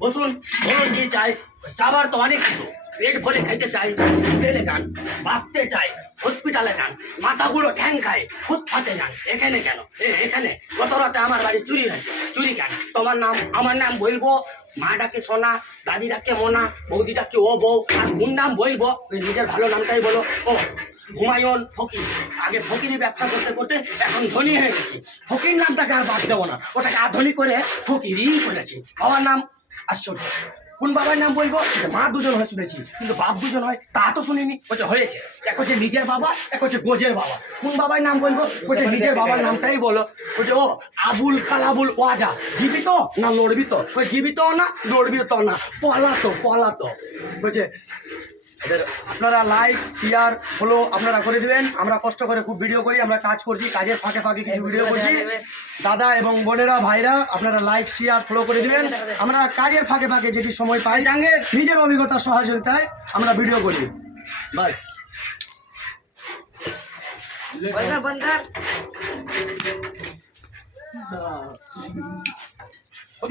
বসুন, বলুন কি চাই? চাবার তো অনেক কিছু। পেট ভরে খাইতে চাই, হোটেলে যান, বাঁচতে চাই, হসপিটালে যান, মাথাগুলো ঠ্যাং খায়, ফুটপাতে যান। এখানে কেন? এখানে গত রাতে আমার বাড়ি চুরি হয়েছে। চুরি কেন? তোমার নাম আমার নাম বলবো, মা ডাকে সোনা, দাদি ডাকে মোনা, বৌদি ডাকে ও বউ, আর কোন নাম বলবো? ওই নিজের ভালো নামটাই বলো। ও হুমায়ুন ফকির। আগে ফকিরি ব্যবসা করতে করতে এখন ধনী হয়ে গেছি। ফকির নামটাকে আর বাদ দেবো না, ওটাকে আধুনিক করে ফকিরই করেছি। বাবার নাম আশ্চর্য। কোন বাবার নাম বলবো? মা দুজন হয় শুনেছি, কিন্তু বাপ দুজন হয় তা তো শুনিনি। বলছে হয়েছে, এক হচ্ছে নিজের বাবা, এক হচ্ছে গোজের বাবা। কোন বাবার নাম বলবো? বলছে নিজের বাবার নামটাই বলো। বলছে ও আবুল কালাবুল ওয়াজা। জীবিত না লড়বিত? ওই জীবিত না লড়বিত না, পলাতো পলাতো। বলছে আপনারা লাইক শেয়ার ফলো আপনারা করে দিবেন। আমরা কষ্ট করে খুব ভিডিও করি, আমরা কাজ করছি, কাজের ফাঁকে ফাঁকে কিছু ভিডিও করছি। দাদা এবং বোনেরা ভাইরা আপনারা লাইক শেয়ার ফলো করে দিবেন। আমরা কাজের ফাঁকে ফাঁকে যেটি সময় পাই নিজের অভিজ্ঞতার সহযোগিতায় আমরা ভিডিও করি। বাই। बंद कर